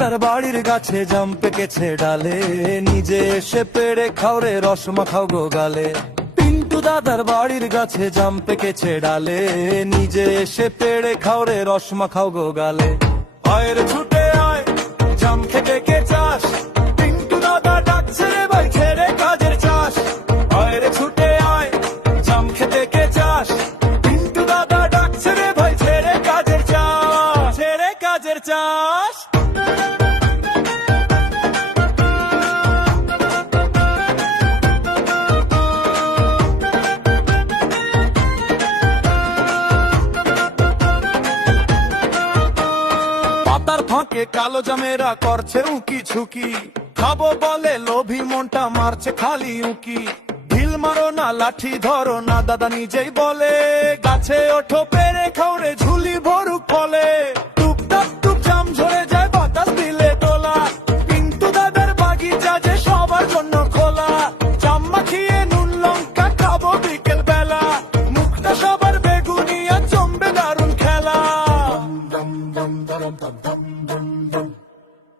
দাদার বাড়ির গাছে জাম পেকেছে ডালে, নিজে এসে পেড়ে খাও রে রসমা খাও গো গালে। পিন্টু দাদার বাড়ির গাছে জাম পেকেছে ডালে, নিজে এসে পেড়ে খাও রে রসমা খাও গো গালে। আয় রে ছুটে আয় জাম খেতে কে চাস, পিন্টু দাদা ডাকছে রে ভাই ছেড়ে কাজের চাষ। আয় রে ছুটে আয় জাম খেতে কে চাস, পিন্টু দাদা ডাকছে রে ভাই ছেড়ে কাজের চাষ, ছেড়ে কাজের চাষ। পাতার ফাঁকে কালো জামেরা করছে উকি ঝুঁকি, খাবো বলে লোভী মনটা মারছে খালি উকি। ঢিল মারো না লাঠি ধরো না দাদা নিজেই বলে, গাছে ওঠো পেরে খাও রে ঝুলি ভরুক ফলে। টুপটাপ টুপ জাম ঝরে যায় বাতাস দিলে তোলা, পিন্টু দাদার বাগিচা যে সবার জন্য খোলা। জাম মাখিয়ে নুন লঙ্কা খাবো বিকেল বেলা, মুখটা সবার বেগুনিয়া জমবে দারুণ খেলা।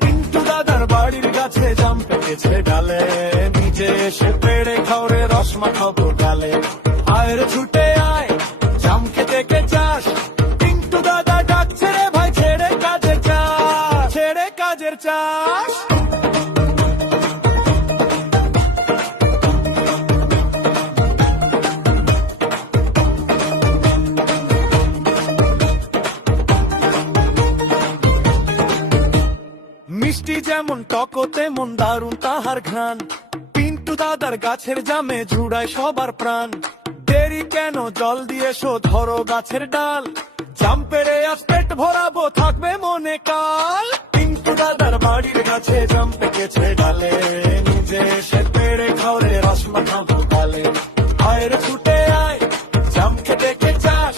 পিন্টু দাদার বাড়ির গাছে জাম পেকেছে ডালে, নিজে এসে পেড়ে খাও রে রসমা খাও গো গালে। আয় রে ছুটে আয় জাম খেতে কে চাস, পিন্টু দাদা ডাকছে রে ভাই ছেড়ে কাজের চাষ, ছেড়ে কাজের চাষ। মিষ্টি যেমন টকো তেমন দারুণ তাহার ঘ্রাণ, পিন্টু দাদার গাছের জামে ঝুড়ায় সবার প্রাণ। দেরি কেন জলদি এসো ধরো গাছের ডাল, জাম পেড়ে আজ পেট ভরাবো থাকবে মনে কাল। পিন্টু দাদার বাড়ির গাছে জাম পেকেছে ডালে, নিজে এসে পেড়ে খাও রে রসমা খাও গো গালে। আয় রে ছুটে আয় জাম খেতে কে চাস,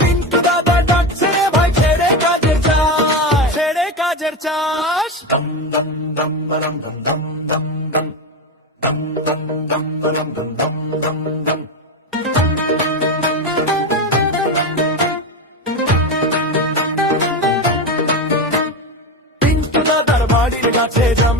পিন্টু দাদা ডাকছে রে ভাই ছেড়ে কাজের চাষ, ছেড়ে কাজের চাষ। দম দম দম বরম দম দম দম দম দম দম দম বরম দম দম দম দম। পিন্টু দাদার বাড়ির গাছে জাম